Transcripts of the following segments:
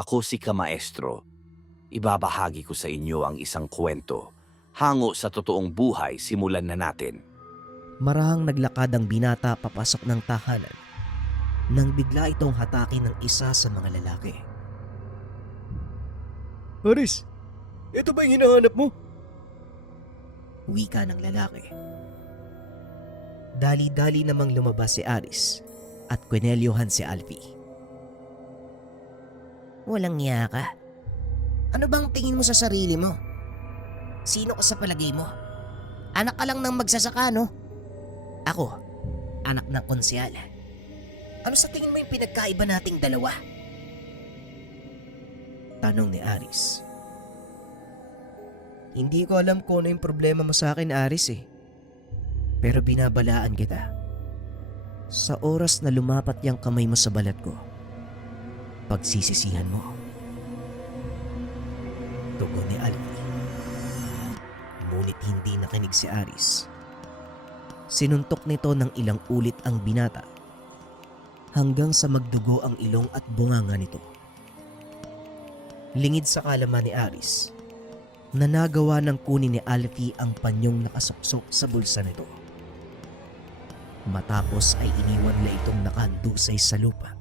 Ako si Kamaestro. Ibabahagi ko sa inyo ang isang kwento. Hango sa totoong buhay, simulan na natin. Marahang naglakad ang binata papasok ng tahanan nang bigla itong hatakin ng isa sa mga lalaki. Aris, ito ba yung hinahanap mo? Wika ng lalaki. Dali-dali namang lumabas si Aris at kwenelyohan si Alfie. Walang niya ka. Ano bang tingin mo sa sarili mo? Sino ka sa palagay mo? Anak ka lang ng magsasaka, no? Ako, anak ng konsyal. Ano sa tingin mo yung pinagkaiba nating dalawa? Tanong ni Aris. Hindi ko alam kung ano yung problema mo sa akin, Aris eh. Pero binabalaan kita. Sa oras na lumapat yung kamay mo sa balat ko, pagsisisihan mo. Tugon ni Alfie. Ngunit hindi nakinig si Aris. Sinuntok nito ng ilang ulit ang binata hanggang sa magdugo ang ilong at bunganga nito. Lingid sa kalaman ni Aris na nagawa ng kunin ni Alfie ang panyong nakasuksok sa bulsa nito. Matapos ay iniwan na itong nakandusay sa lupa.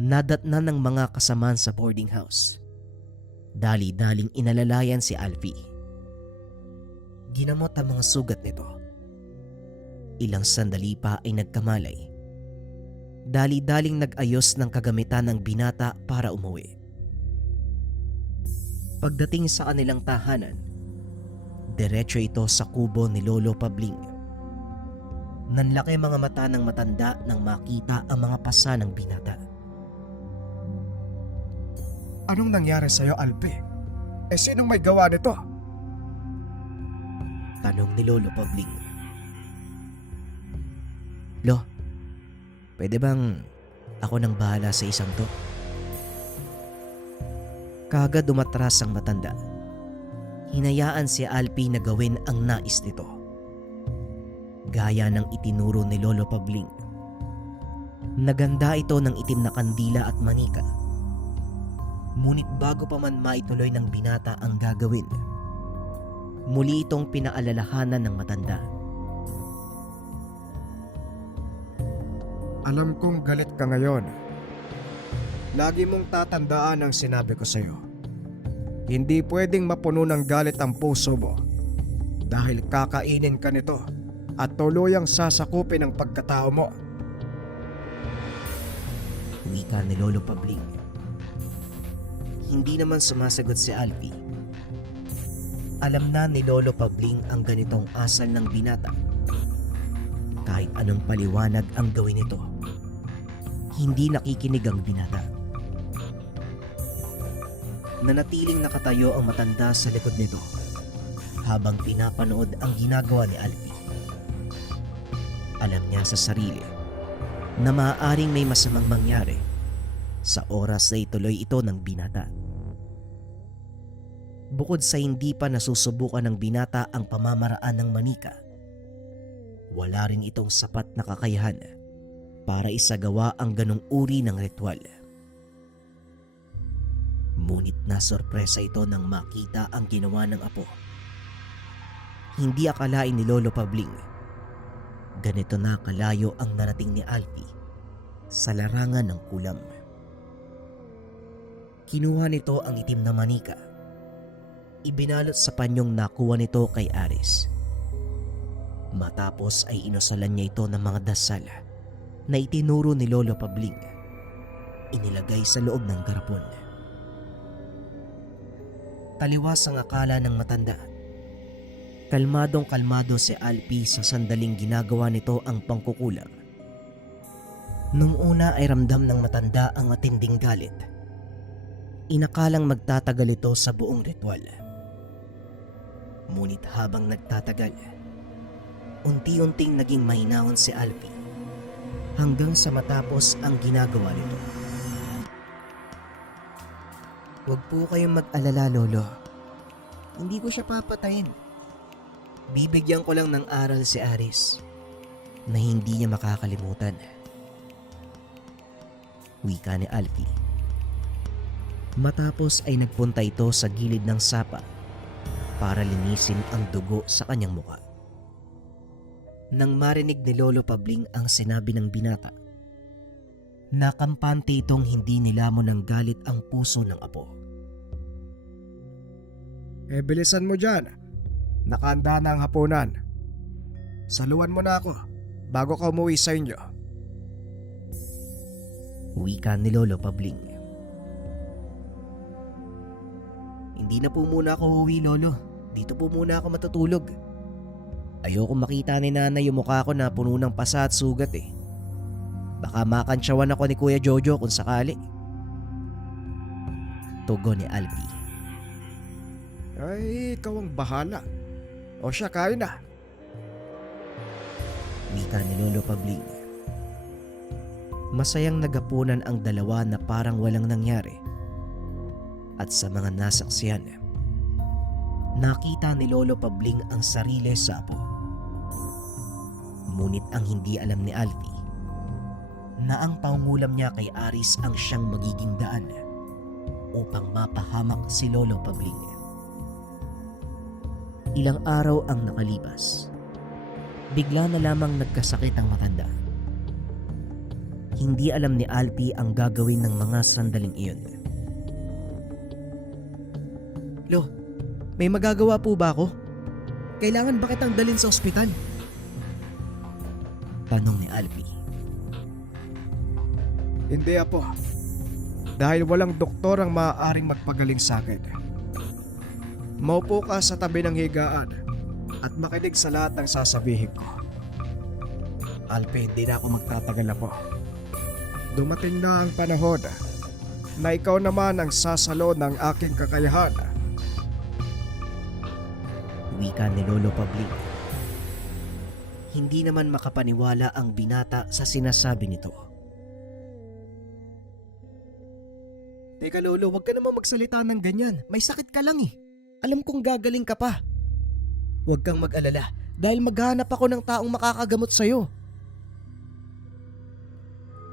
Nadatnan ng mga kasamaan sa boarding house. Dali-daling inalalayan si Alfie. Ginamot ang mga sugat nito. Ilang sandali pa ay nagkamalay. Dali-daling nag-ayos ng kagamitan ng binata para umuwi. Pagdating sa kanilang tahanan, diretso ito sa kubo ni Lolo Pabling. Nanlaki mga mata ng matanda nang makita ang mga pasa ng binata. Anong nangyari sa'yo, Alpe? Sinong may gawa nito? Tanong ni Lolo Pabling. Lo, pwede bang ako nang bahala sa isang to? Kaagad umatras ang matanda. Hinayaan si Alpi na gawin ang nais nito. Gaya ng itinuro ni Lolo Pabling. Naganda ito ng itim na kandila at manika. Ngunit bago pa man maituloy ng binata ang gagawin, muli itong pinaalalahanan ng matanda. Alam kong galit ka ngayon. Lagi mong tatandaan ang sinabi ko sa'yo. Hindi pwedeng mapuno ng galit ang puso mo dahil kakainin ka nito at tuluyang sasakupin ang pagkatao mo. Wika ni Lolo Pabling. Hindi naman sumasagot si Alfie. Alam na ni Lolo Pabling ang ganitong asal ng binata. Kahit anong paliwanag ang gawin nito, hindi nakikinig ang binata. Nanatiling nakatayo ang matanda sa likod nito habang pinapanood ang ginagawa ni Alfie. Alam niya sa sarili na maaaring may masamang mangyari sa oras na ituloy ito ng binata. Bukod sa hindi pa nasusubukan ng binata ang pamamaraan ng manika, wala rin itong sapat na kakayahan para isagawa ang ganong uri ng ritual. Ngunit nasorpresa ito nang makita ang ginawa ng apo. Hindi akalain ni Lolo Pabling ganito na kalayo ang narating ni Alfie sa larangan ng kulam. Kinuha nito ang itim na manika. Ibinalot sa panyong nakuha nito kay Aris. Matapos ay inosalan niya ito ng mga dasal na itinuro ni Lolo Pabling. Inilagay sa loob ng garapon. Taliwas ang akala ng matanda. Kalmadong kalmado si Alpi sa sandaling ginagawa nito ang pangkukulam. Nung una ay ramdam ng matanda ang matinding galit. Inakalang magtatagal ito sa buong ritual. Ngunit habang nagtatagal, unti-unting naging mahinahon si Alpi hanggang sa matapos ang ginagawa nito. Huwag po kayong mag-alala, Lolo. Hindi ko siya papatayin. Bibigyan ko lang ng aral si Aris na hindi niya makakalimutan. Wika ni Alfie. Matapos ay nagpunta ito sa gilid ng sapa para linisin ang dugo sa kanyang muka. Nang marinig ni Lolo Pabling ang sinabi ng binata, nakampante itong hindi nilamon ng galit ang puso ng apo. Bilisan mo dyan. Nakahanda na ang hapunan. Saluhan mo na ako bago ka umuwi sa inyo. Wika ni Lolo Pabling. Hindi na po muna ako uwi, Lolo. Dito po muna ako matutulog. Ayoko makita ni Nanay yung mukha ko na puno ng pasa at sugat eh. Baka makantsawan ako ni Kuya Jojo kung sakali. Tugon ni Alpi. Ay, ikaw ang bahala. O siya, kain na. Wika ni Lolo Pabling. Masayang nagapunan ang dalawa na parang walang nangyari. At sa mga nasaksiyan, nakita ni Lolo Pabling ang sarili sa apo. Ngunit ang hindi alam ni Alpi na ang pangungulam niya kay Aris ang siyang magiging daan upang mapahamak si Lolo Pabling. Ilang araw ang nakalipas. Bigla na lamang nagkasakit ang matanda. Hindi alam ni Alpi ang gagawin ng mga sandaling iyon. Lo, may magagawa po ba ako? Kailangan ba kitang dalhin sa ospital? Tanong ni Alpi. Hindi, apo. Dahil walang doktor ang maaaring magpagaling sa akin. Maupo ka sa tabi ng higaan at makinig sa lahat ng sasabihin ko. Alpi, hindi na ako magtatagal, apo. Dumating na ang panahon na ikaw naman ang sasalo ng aking kakayahan. Wika ni Lolo Pabling. Hindi naman makapaniwala ang binata sa sinasabi nito. Teka Lolo, wag ka naman magsalita ng ganyan. May sakit ka lang eh. Alam kong gagaling ka pa. Huwag kang mag-alala dahil maghanap ako ng taong makakagamot sa'yo.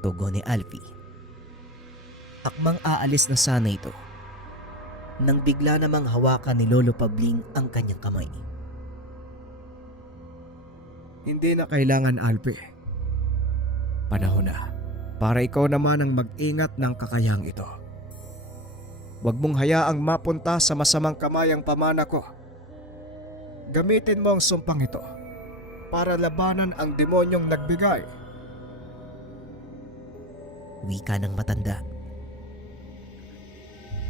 Tugon ni Alpi. Akmang aalis na sana ito nang bigla namang hawakan ni Lolo Pabling ang kanyang kamay. Hindi na kailangan, Alpi. Panahon na para ikaw naman ang mag-ingat ng kakayahang ito. Huwag mong hayaang mapunta sa masamang kamay ang pamana ko. Gamitin mo ang sumpang ito para labanan ang demonyong nagbigay. Wika ng matanda.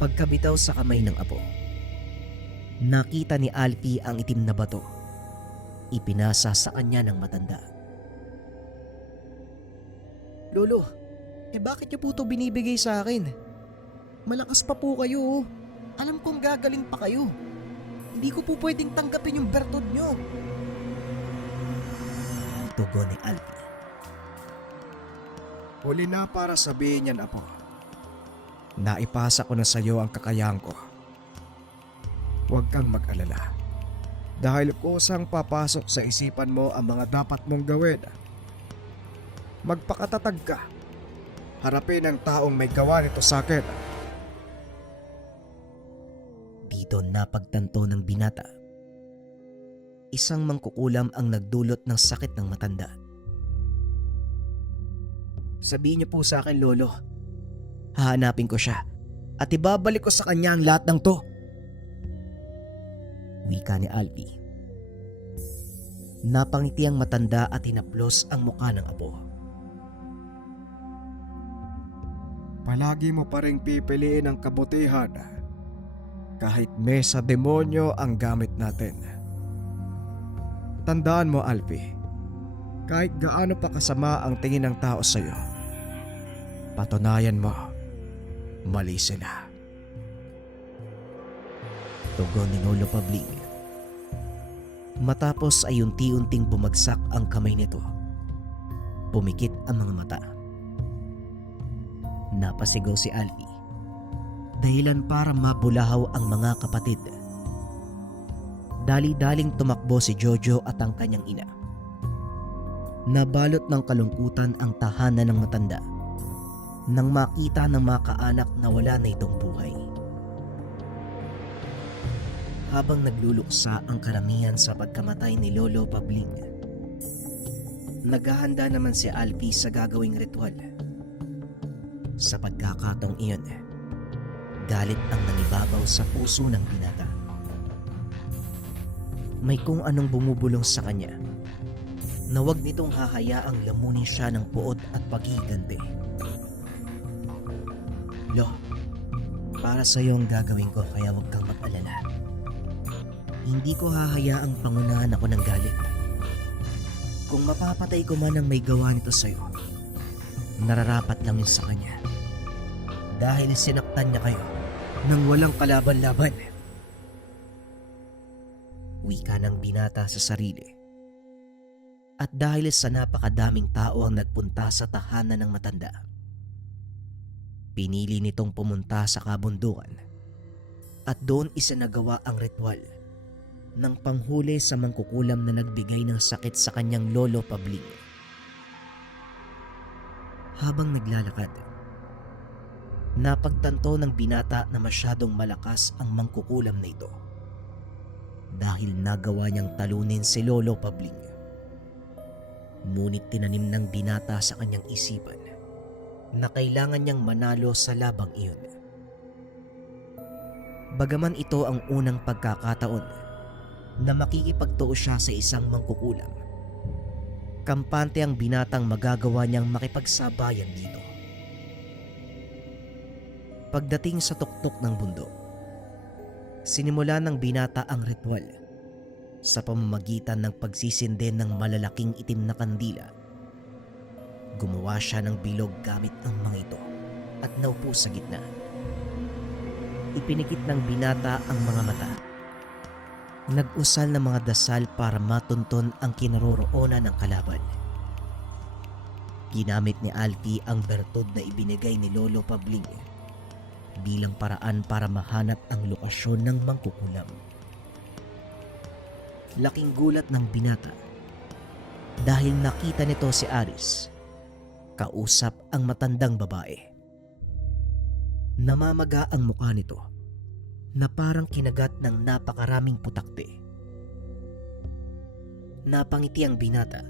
Pagkabitaw sa kamay ng apo, nakita ni Alpi ang itim na bato. Ipinasa sa kanya ng matanda. Lolo, bakit niyo po ito binibigay sa akin? Malakas pa po kayo. Alam kong gagaling pa kayo. Hindi ko po pwedeng tanggapin yung bertod niyo. Tugon ni Alpi. Huli na para sabihin yan, apo. Naipasa ko na sa iyo ang kakayahan ko. Huwag kang mag-alala. Dahil kusang papasok sa isipan mo ang mga dapat mong gawin. Magpakatatag ka. Harapin ang taong may gawa nito sa akin. Dito napagtanto ng binata. Isang mangkukulam ang nagdulot ng sakit ng matanda. Sabihin niyo po sa akin, Lolo. Hahanapin ko siya at ibabalik ko sa kanya ang lahat ng to. Wika ni Alpi. Napangiti ang matanda at hinaplos ang mukha ng apo. Palagi mo pa rin pipiliin ang kabutihan kahit may sa demonyo ang gamit natin. Tandaan mo, Alpi, kahit gaano pa kasama ang tingin ng tao sa iyo, patunayan mo, mali sila. Tugon ni Lolo Pabling. Matapos ay unti-unting bumagsak ang kamay nito. Pumikit ang mga mata. Napasigaw si Alpi. Dahilan para mabulahaw ang mga kapatid. Dali-daling tumakbo si Jojo at ang kanyang ina. Nabalot ng kalungkutan ang tahanan ng matanda nang makita ng mga kaanak na wala na itong buhay. Habang nagluluksa ang karamihan sa pagkamatay ni Lolo Pabling, naghahanda naman si Alfie sa gagawing ritual. Sa pagkakataong iyon, galit ang nangibabaw sa puso ng binata. May kung anong bumubulong sa kanya na huwag nitong hahayaang lamunin siya ng puot at paghihiganti. Lo, para sa iyo ang gagawin ko, kaya huwag kang mag-alala. Hindi ko hahayaang pangunahan ako ng galit. Kung mapapatay ko man ang may gawa nito sa'yo, nararapat lang yun sa kanya. Dahil sinaktan niya kayo nang walang kalaban-laban. Wika ng binata sa sarili. At dahil sa napakadaming tao ang nagpunta sa tahanan ng matanda, pinili nitong pumunta sa kabundukan at doon isinagawa ang ritual ng panghuli sa mangkukulam na nagbigay ng sakit sa kanyang Lolo Pabling. Habang naglalakad, napagtanto ng binata na masyadong malakas ang mangkukulam na ito dahil nagawa niyang talunin si Lolo Pabling. Ngunit tinanim ng binata sa kanyang isipan na kailangan niyang manalo sa labang iyon. Bagaman ito ang unang pagkakataon na makikipagtuo siya sa isang mangkukulam, kampante ang binatang magagawa niyang makipagsabayan dito. Pagdating sa tuktok ng bundok, sinimula ng binata ang ritual sa pamamagitan ng pagsisindi ng malalaking itim na kandila. Gumawa siya ng bilog gamit ang mga ito at naupo sa gitna. Ipinikit ng binata ang mga mata. Nag-usal ng mga dasal para matunton ang kinaroroonan ng kalaban. Ginamit ni Alfie ang bertud na ibinigay ni Lolo Pabling bilang paraan para mahanap ang lokasyon ng mangkukulam. Laking gulat ng binata dahil nakita nito si Aris, kausap ang matandang babae. Namamaga ang mukha nito na parang kinagat ng napakaraming putakte. Napangiti ang binata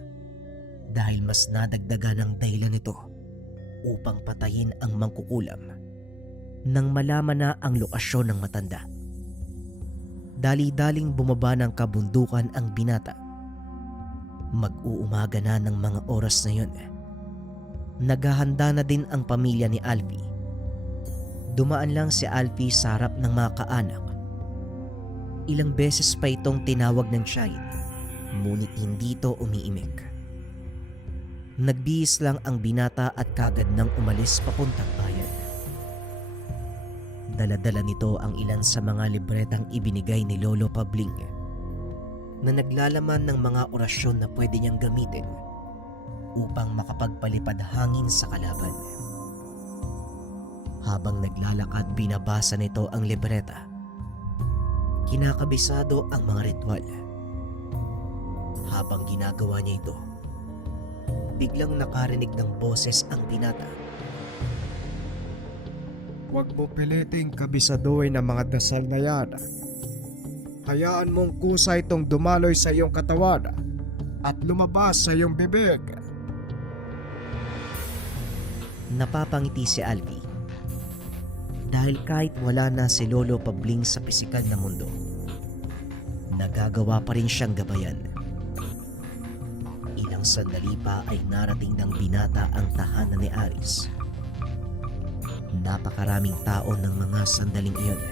dahil mas nadagdagan ang dahilan nito upang patayin ang mangkukulam nang malaman na ang lokasyon ng matanda. Dali-daling bumaba ng kabundukan ang binata. Mag-uumaga na ng mga oras na yun. Naghahanda na din ang pamilya ni Alfie. Dumaan lang si Alfie sa harap ng mga kaanak. Ilang beses pa itong tinawag ng tiyahin, ngunit hindi ito umiimik. Nagbihis lang ang binata at kagad nang umalis papuntang bayan. Dala-dala nito ang ilan sa mga libretang ibinigay ni Lolo Pabling na naglalaman ng mga orasyon na pwede niyang gamitin upang makapagpalipad hangin sa kalaban. Habang naglalakad, binabasa nito ang libreta. Kinakabisado ang mga ritual. Habang ginagawa niya ito, biglang nakarinig ng boses ang binata. Huwag mo piliting kabisaduhin ang mga dasal na yan. Hayaan mong kusa itong dumaloy sa iyong katawan at lumabas sa iyong bibig. Napapangiti si Alfie dahil kahit wala na si Lolo Pabling sa pisikal na mundo, nagagawa pa rin siyang gabayan. Ilang sandali pa ay narating ng binata ang tahanan ni Aris. Napakaraming tao ng mga sandaling iyon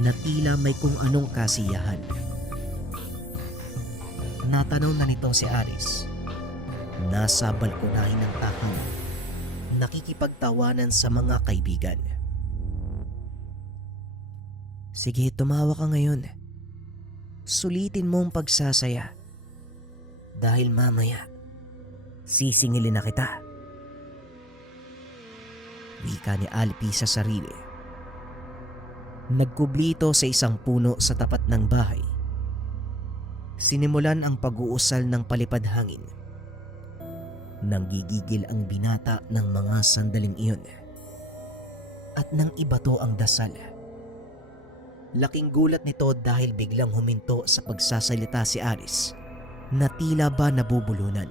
na tila may kung anong kasiyahan. Natanaw na nito si Aris. Nasa balkonahin ng tahanan, nakikipagtawanan sa mga kaibigan. Sige, tumawa ka ngayon. Sulitin mo ang pagsasaya. Dahil mamaya, sisingilin na kita. Wika ni Alfie sa sarili. Nagkubli ito sa isang puno sa tapat ng bahay. Sinimulan ang pag-uusal ng palipad hangin. Nanggigigil ang binata ng mga sandaling iyon. At nang ibato ang dasal, Laking gulat nito dahil biglang huminto sa pagsasalita si Aris na tila ba nabubulunan.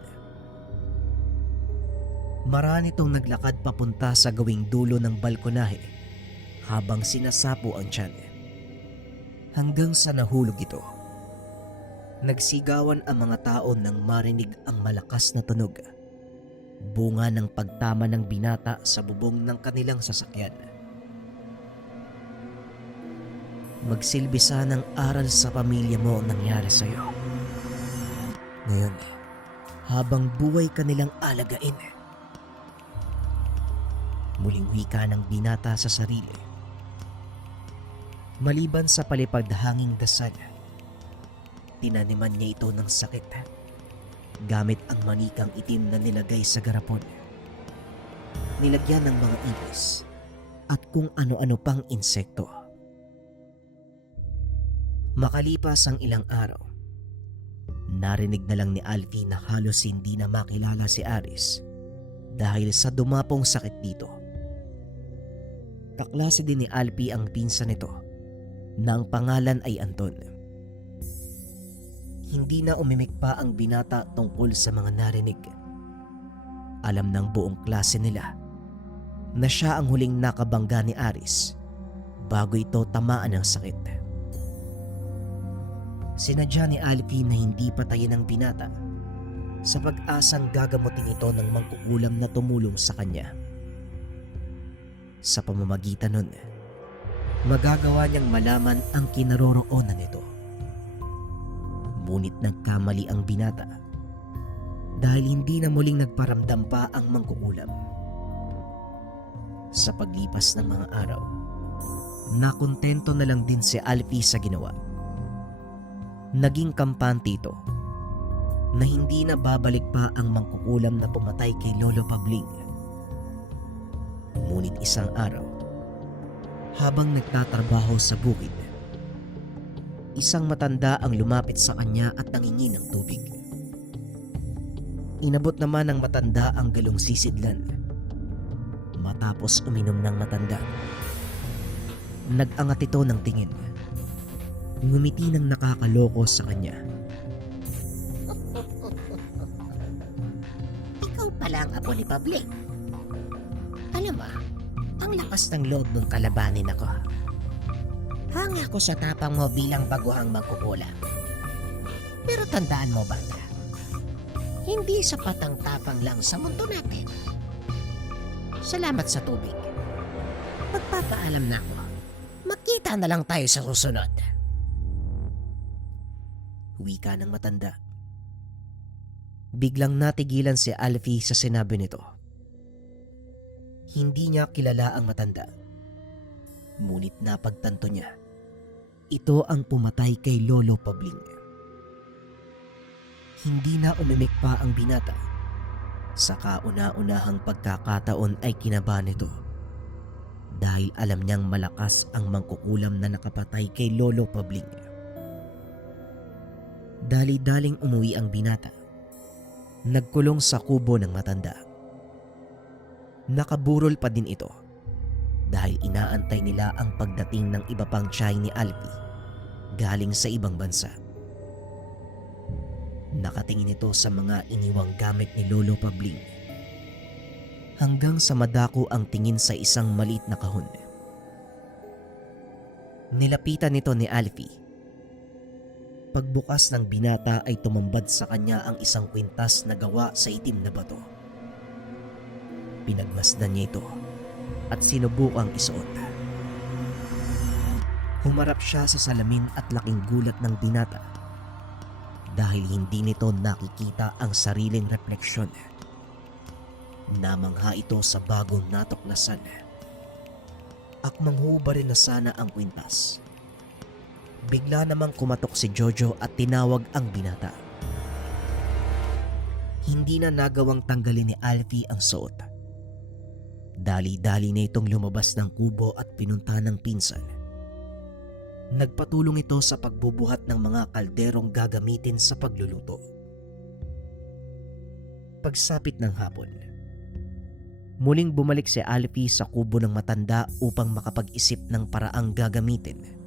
Marami itong naglakad papunta sa gawing dulo ng balkonahe habang sinasapo ang tiyan. Hanggang sa nahulog ito. Nagsigawan ang mga tao nang marinig ang malakas na tunog. Bunga ng pagtama ng binata sa bubong ng kanilang sasakyan. Magsilbi ng aral sa pamilya mo ang nangyari sa iyo. Ngayon, habang buhay ka nilang alagain. Muling wika ng binata sa sarili. Maliban sa palipaghanging dasal, tinaniman niya ito ng sakit gamit ang manikang itim na nilagay sa garapon. Nilagyan ng mga ipis at kung ano-ano pang insekto. Makalipas ang ilang araw, narinig na lang ni Alfie na halos hindi na makilala si Aris dahil sa dumapong sakit dito. Kaklase din ni Alfie ang pinsan nito na ang pangalan ay Anton. Hindi na umimik pa ang binata tungkol sa mga narinig. Alam ng buong klase nila na siya ang huling nakabangga ni Aris bago ito tamaan ng sakit. Sinadya ni Alfie na hindi patayin ang binata sa pag-asang gagamutin ito ng mangkukulam na tumulong sa kanya. Sa pamamagitan nun, magagawa niyang malaman ang kinaroroonan nito. Ngunit nagkamali ang binata dahil hindi na muling nagparamdam pa ang mangkukulam. Sa paglipas ng mga araw, nakontento na lang din si Alfie sa ginawa. Naging kampante ito na hindi na babalik pa ang mangkukulam na pumatay kay Lolo Pabling. Ngunit isang araw, habang nagtatrabaho sa bukid, isang matanda ang lumapit sa kanya at nangingi ng tubig. Inabot naman ng matanda ang galong sisidlan. Matapos uminom ng matanda, nag-angat ito ng tingin. Ngumiti ng nakakaloko sa kanya. Ikaw pala ang apo ni Pabling. Alam mo, ang lakas ng loob mong kalabanin ako. Hanga ko sa tapang mo bilang baguhang mangkukulam. Pero tandaan mo, banda, hindi sapat ang tapang lang sa mundo natin. Salamat sa tubig. Magpapaalam na ako. Magkita na lang tayo sa susunod. Wika ng matanda. Biglang natigilan si Alfie sa sinabi nito. Hindi niya kilala ang matanda. Ngunit napagtanto niya, ito ang pumatay kay Lolo Pabling. Hindi na umimik pa ang binata. Sa kauna-unahang pagkakataon ay kinabahan ito dahil alam niyang malakas ang mangkukulam na nakapatay kay Lolo Pabling. Dali-daling umuwi ang binata. Nagkulong sa kubo ng matanda. Nakaburol pa din ito dahil inaantay nila ang pagdating ng iba pang tiyay ni Alfie galing sa ibang bansa. Nakatingin ito sa mga iniwang gamit ni Lolo Pabling hanggang sa madako ang tingin sa isang maliit na kahon. Nilapitan nito ni Alfie. Pagbukas ng binata ay tumambad sa kanya ang isang kwintas na gawa sa itim na bato. Pinagmasdan niya ito at sinubukang isuot. Humarap siya sa salamin at laking gulat ng binata dahil hindi nito nakikita ang sariling refleksyon. Namangha ito sa bagong natuklasan. Akmang hubarin na sana ang kwintas. Bigla namang kumatok si Jojo at tinawag ang binata. Hindi na nagawang tanggalin ni Alfie ang suot. Dali-dali na itong lumabas ng kubo at pinunta ng pinsan. Nagpatulong ito sa pagbubuhat ng mga kalderong gagamitin sa pagluluto. Pagsapit ng hapon, muling bumalik si Alfie sa kubo ng matanda upang makapag-isip ng paraang gagamitin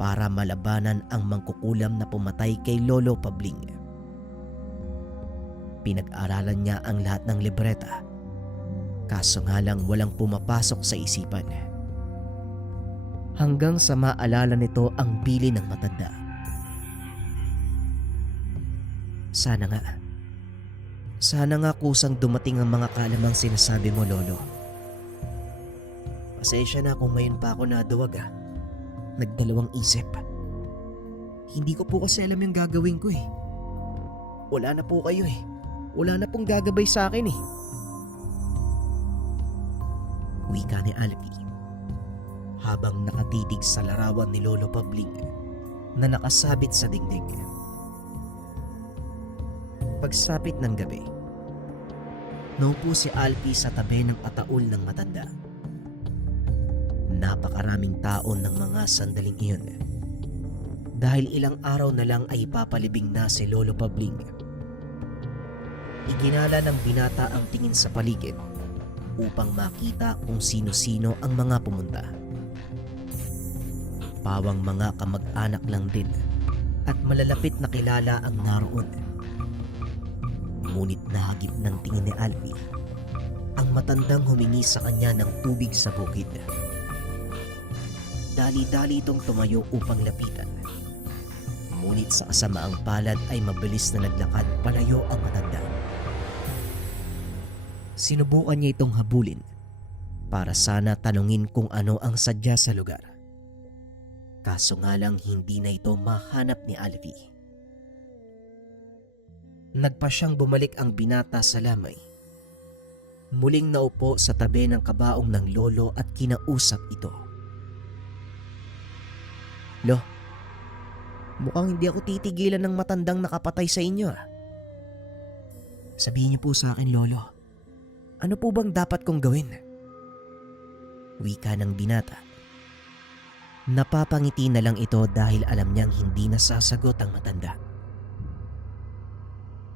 para malabanan ang mangkukulam na pumatay kay Lolo Pabling. Pinag-aralan niya ang lahat ng libreta, kaso nga lang walang pumapasok sa isipan. Hanggang sa maalala nito ang bili ng matanda. Sana nga kusang dumating ang mga kalamang sinasabi mo, Lolo. Pasensya na kung ngayon pa ako naduwag Nagdalawang isip. Hindi ko po kasi alam yung gagawin ko Wala na po kayo Wala na pong gagabay sa akin Wika ni Alfie habang nakatitig sa larawan ni Lolo Pabling na nakasabit sa dingding. Pagsapit ng gabi, naupo si Alfie sa tabi ng ataol ng matanda. Napakaraming tao ng mga sandaling iyon dahil ilang araw na lang ay papalibing na si Lolo Pabling. Iginala ng binata ang tingin sa paligid upang makita kung sino-sino ang mga pumunta. Pawang mga kamag-anak lang din at malalapit na kilala ang naroon. Ngunit nahagip ng tingin ni Alfie ang matandang humingi sa kanya ng tubig sa bukid. Dali-dali itong tumayo upang lapitan. Ngunit sa kasamaang palad ay mabilis na naglakad palayo ang matanda. Sinubukan niya itong habulin para sana tanungin kung ano ang sadya sa lugar. Kaso nga lang hindi na ito mahanap ni Alfie. Nagpa siyang bumalik ang binata sa lamay. Muling naupo sa tabi ng kabaong ng lolo at kinausap ito. Lo, mukhang hindi ako titigilan ng matandang nakapatay sa inyo Sabihin niyo po sa akin, Lolo, ano po bang dapat kong gawin? Wika ng binata. Napapangiti na lang ito dahil alam niyang hindi nasasagot ang matanda.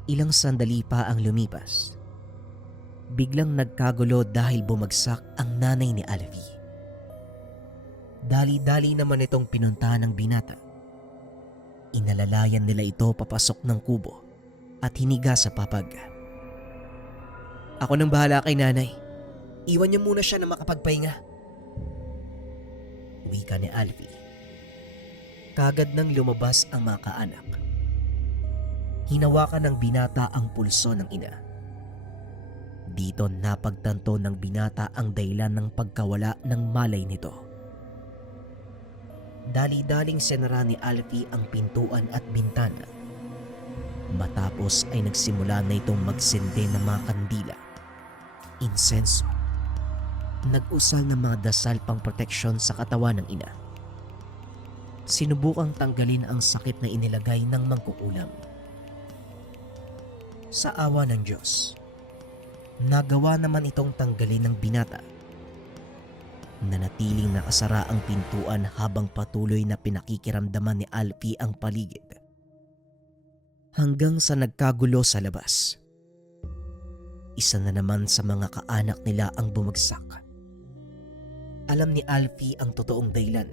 Ilang sandali pa ang lumipas. Biglang nagkagulo dahil bumagsak ang nanay ni Alfie. Dali-dali naman itong pinuntahan ng binata. Inalalayan nila ito papasok ng kubo at hiniga sa papag. Ako nang bahala kay nanay. Iwan niyo muna siya na makapagpahinga. Wika ni Alfie. Kagad nang lumabas ang mga kaanak. Hinawakan ng binata ang pulso ng ina. Dito napagtanto ng binata ang dahilan ng pagkawala ng malay nito. Dali-daling sinara ni Alfie ang pintuan at bintana. Matapos ay nagsimula na itong magsindi ng mga kandila, insenso. Nag-usal ng mga dasal pang proteksyon sa katawan ng ina. Sinubukang tanggalin ang sakit na inilagay ng mangkukulam. Sa awa ng Diyos, nagawa naman itong tanggalin ng binata. Nanatiling nakasara ang pintuan habang patuloy na pinakikiramdaman ni Alfie ang paligid. Hanggang sa nagkagulo sa labas. Isa na naman sa mga kaanak nila ang bumagsak. Alam ni Alfie ang totoong dahilan.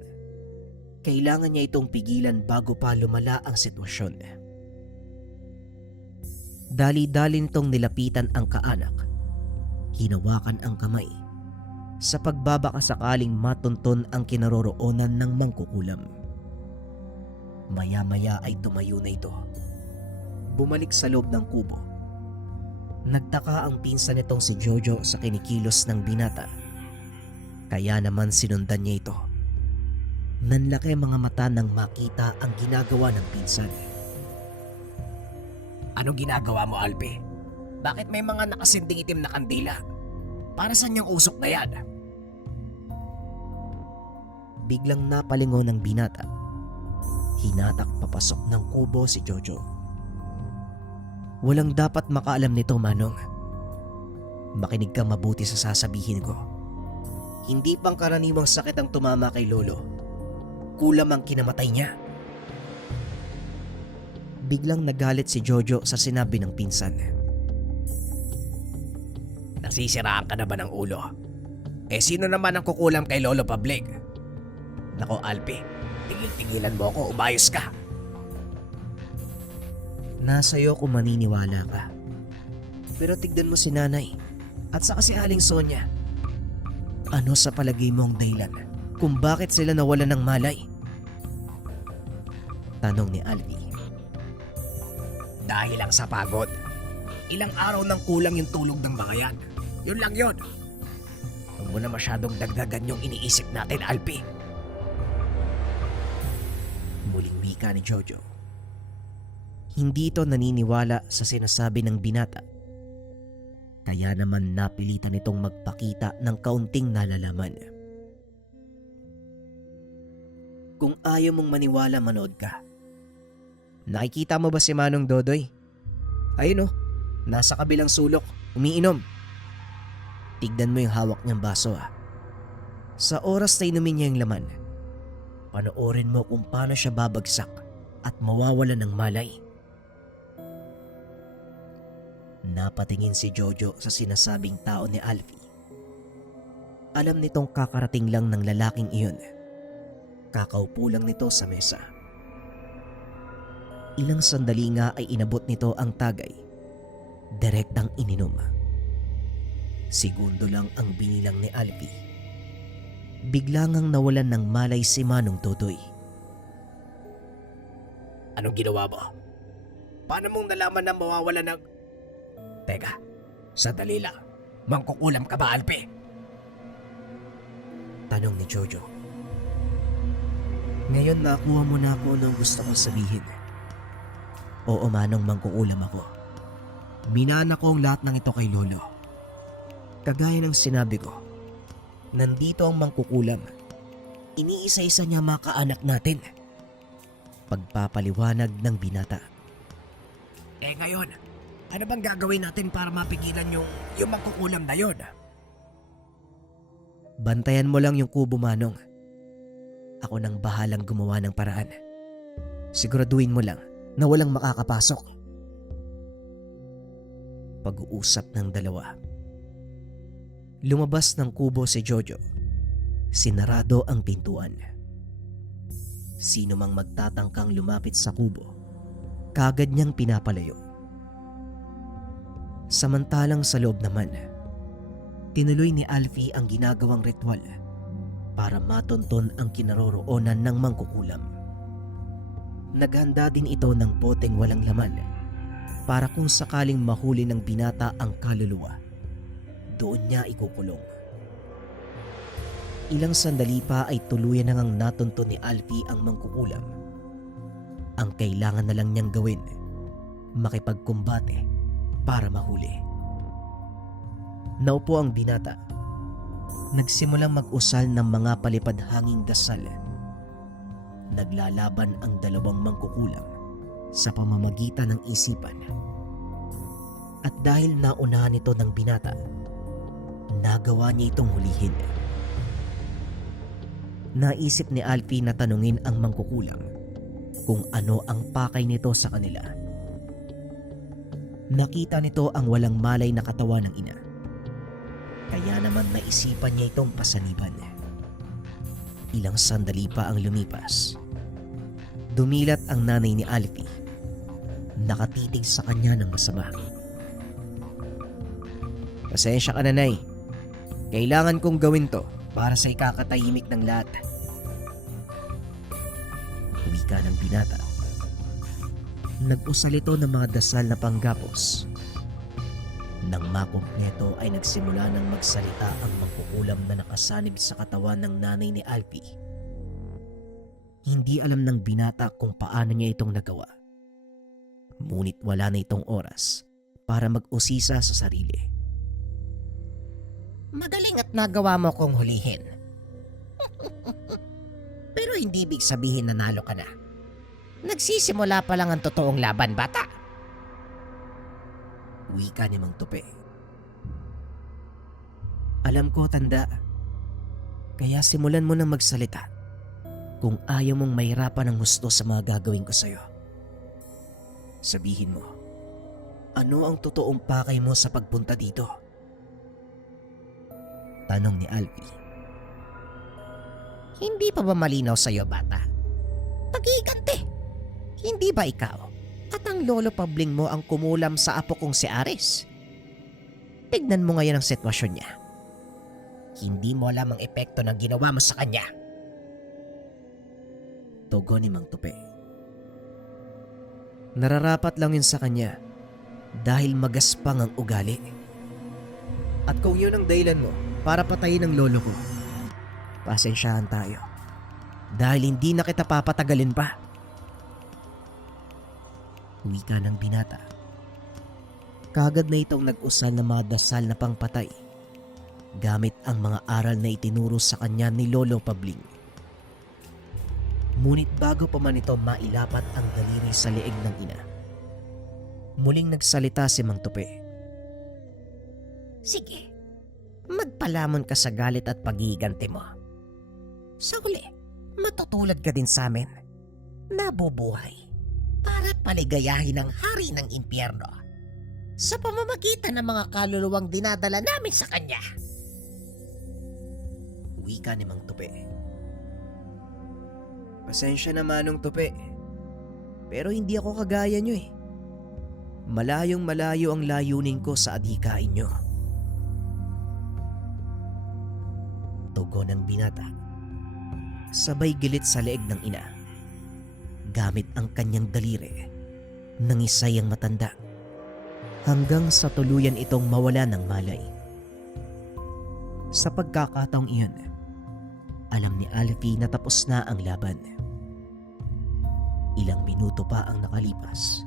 Kailangan niya itong pigilan bago pa lumala ang sitwasyon. Dali-dali nitong nilapitan ang kaanak. Hinawakan ang kamay sa pagbabaka sakaling matunton ang kinaroroonan ng mangkukulam. Maya-maya ay tumayo na ito. Bumalik sa loob ng kubo. Nagtaka ang pinsan nitong si Jojo sa kinikilos ng binata. Kaya naman sinundan niya ito. Nanlaki mga mata nang makita ang ginagawa ng pinsan. Anong ginagawa mo, Alpe? Bakit may mga nakasinding itim na kandila? Para saan yung usok na yan? Biglang napalingon ng binata. Hinatak papasok ng kubo si Jojo. Walang dapat makaalam nito, Manong. Makinig kang mabuti sa sasabihin ko. Hindi pangkaraniwang sakit ang tumama kay Lolo. Kulam ang kinamatay niya. Biglang nagalit si Jojo sa sinabi ng pinsan. Nasisiraan ka na ba ng ulo? Sino naman ang kukulam kay Lolo Pabling? Nako, Alpe, Tigil-tigilan mo ako, umayos ka. Nasa'yo kung maniniwala ka. Pero tignan mo si nanay at saka si Aling Sonia. Ano sa palagay mo ang dahilan kung bakit sila nawalan ng malay? Tanong ni Alfie. Dahil lang sa pagod. Ilang araw nang kulang yung tulog ng mga yan. Yun lang yun. Huwag mo na masyadong dagdagan yung iniisip natin, Alpi. Muling wika ni Jojo. Hindi ito naniniwala sa sinasabi ng binata. Kaya naman napilitan itong magpakita ng kaunting nalalaman. Kung ayaw mong maniwala, manood ka. Nakikita mo ba si Manong Dodoy? Ayun oh, nasa kabilang sulok, umiinom. Tignan mo yung hawak niyang baso ah. Sa oras na inumin niya yung laman, panoorin mo kung paano siya babagsak at mawawala ng malay. Napatingin si Jojo sa sinasabing tao ni Alfie. Alam nitong kakarating lang ng lalaking iyon. Kakaupo lang nito sa mesa. Ilang sandali nga ay inabot nito ang tagay. Direktang ininom. Segundo lang ang binilang ni Alfie. Bigla ngang nawalan ng malay si Manong Totoy. Anong ginawa mo? Paano mong nalaman na mawawala ng... Teka, sandali lang. Mangkukulam ka ba, Alpi? Tanong ni Jojo. Ngayon nakuha mo na ako ng gusto kong sabihin. Oo, Manong, mangkukulam ako. Minana ko ang lahat ng ito kay Lolo. Kagaya ng sinabi ko, nandito ang mangkukulam. Iniisa-isa niya mga kaanak natin. Pagpapaliwanag ng binata. Ngayon, ano bang gagawin natin para mapigilan yung mangkukulam na yun? Bantayan mo lang yung kubo, Manong. Ako nang bahalang gumawa ng paraan. Siguraduhin mo lang na walang makakapasok. Pag-uusap ng dalawa. Lumabas ng kubo si Jojo. Sinarado ang pintuan. Sino mang magtatangkang lumapit sa kubo, kagad niyang pinapalayo. Samantalang sa loob naman, tinuloy ni Alfie ang ginagawang ritual para matunton ang kinaroroonan ng mangkukulam. Naghanda din ito ng boteng walang laman para kung sakaling mahuli ng binata ang kaluluwa, doon niya ikukulong. Ilang sandali pa ay tuluyan na ngang natunton ni Alfie ang mangkukulam. Ang kailangan na lang niyang gawin, makipagkumbate para mahuli. Naupo ang binata. Nagsimulang mag-usal ng mga palipad-hanging dasal. Naglalaban ang dalawang mangkukulam sa pamamagitan ng isipan. At dahil naunahan ito ng binata, nagawa niya itong hulihin. Naisip ni Alfie na tanungin ang mangkukulam kung ano ang pakay nito sa kanila. Nakita nito ang walang malay na katawan ng ina. Kaya naman naisipan niya itong pasaniban. Ilang sandali pa ang lumipas. Dumilat ang nanay ni Alfie. Nakatitig sa kanya ng masama. Pasensya ka, nanay. Kailangan kong gawin to para sa ikakatahimik ng lahat. Wika ng binata. Nag-usal ito ng mga dasal na panggapos. Nang makumpleto ay nagsimula ng magsalita ang mangkukulam na nakasanib sa katawan ng nanay ni Alfie. Hindi alam ng binata kung paano niya itong nagawa. Ngunit wala na itong oras para mag-usisa sa sarili. Magaling at nagawa mo kong hulihin. Pero hindi ibig sabihin na nalo ka na. Nagsisimula pa lang ang totoong laban, bata. Wika ni Mang Tupi. Alam ko, tanda. Kaya simulan mo nang magsalita kung ayaw mong mahirapan ng husto sa mga gagawin ko sa'yo. Sabihin mo, ano ang totoong pakay mo sa pagpunta dito? Tanong ni Alfie. Hindi pa ba malinaw sa'yo, bata? pagiganti. Hindi ba ikaw at ang lolo Pabling mo ang kumulam sa apo kong si Aris? Tignan mo ngayon ang sitwasyon niya. Hindi mo alam ang epekto ng ginawa mo sa kanya. Tugon ni Mang Tupi. Nararapat lang yun sa kanya dahil magaspang ang ugali. At kung yun ang dahilan mo para patayin ang lolo ko, pasensyahan tayo. Dahil hindi na kita papatagalin pa. Wika ng binata. Kagad na itong nag-usal na mga dasal na pangpatay gamit ang mga aral na itinuro sa kanya ni Lolo Pabling. Ngunit bago pa man ito mailapat ang daliri sa leeg ng ina, muling nagsalita si Mang Tupi. Sige, magpalamon ka sa galit at pagiganti mo. Sa huli, matutulad ka din sa amin. Nabubuhay para paligayahin ang hari ng impyerno sa pamamagitan ng mga kaluluwang dinadala namin sa kanya. Wika ni Mang Tupi. Pasensya na Manong Tupi, pero hindi ako kagaya nyo eh. Malayong malayo ang layunin ko sa adhikain nyo. Tugon ng binata. Sabay gilit sa leeg ng ina. Gamit ang kanyang daliri, nangisay ang matanda. Hanggang sa tuluyan itong mawala ng malay. Sa pagkakataong iyon, alam ni Alfie na tapos na ang laban. Ilang minuto pa ang nakalipas.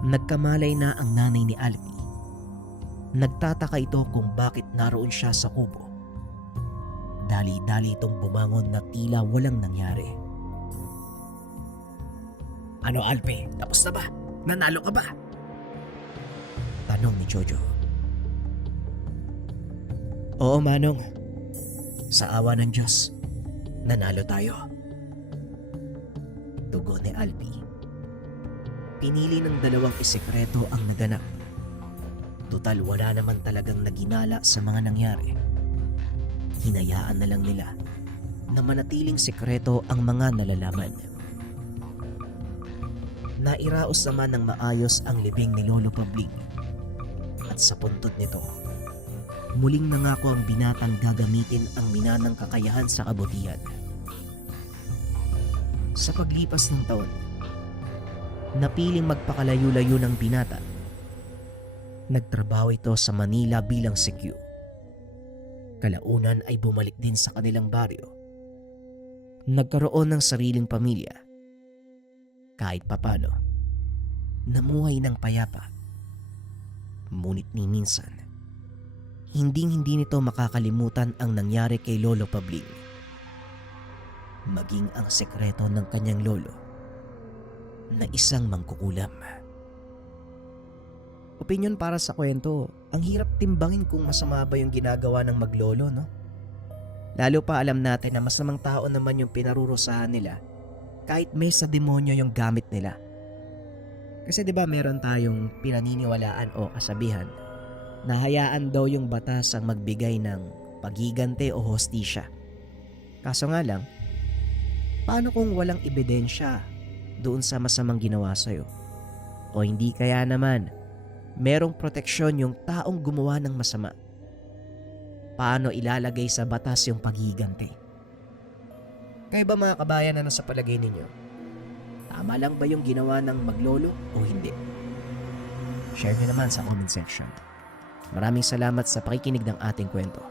Nagkamalay na ang nanay ni Alfie. Nagtataka ito kung bakit naroon siya sa kubo. Dali-dali itong bumangon na tila walang nangyari. Ano Alpe, tapos na ba? Nanalo ka ba? Tanong ni Jojo. Oo Manong. Sa awa ng Diyos, nanalo tayo. Tugon ni Alfie. Pinili ng dalawang isekreto ang naganap. Tutal wala naman talagang naginala sa mga nangyari. Hinayaan na lang nila na manatiling sekreto ang mga nalalaman. Nairaos naman ng maayos ang libing ni Lolo Pabling. At sa puntod nito, muling nangako ang binatang gagamitin ang minanang kakayahan sa kabutihan. Sa paglipas ng taon, napiling magpakalayo-layo ng binata. Nagtrabaho ito sa Manila bilang CQ. Kalaunan ay bumalik din sa kanilang baryo. Nagkaroon ng sariling pamilya. Kahit papano, namuhay ng payapa. Ngunit ni minsan, hindi nito makakalimutan ang nangyari kay Lolo Pabling. Maging ang sekreto ng kanyang lolo na isang mangkukulam. Opinyon para sa kwento, ang hirap timbangin kung masama ba yung ginagawa ng maglolo, no? Lalo pa alam natin na masamang tao naman yung pinarurusahan nila kahit may sa demonyo yung gamit nila. Kasi 'di ba meron tayong pinaniniwalaan o kasabihan na hayaan daw yung batas ang magbigay ng pagigante o hostisya. Kaso nga lang, paano kung walang ebidensya doon sa masamang ginawa sa'yo? O hindi kaya naman merong proteksyon yung taong gumawa ng masama? Paano ilalagay sa batas yung pagigante? Kayo ba mga kabayan, ano sa palagay ninyo? Tama lang ba yung ginawa ng maglolo o hindi? Share nyo naman sa comment section. Maraming salamat sa pakikinig ng ating kwento.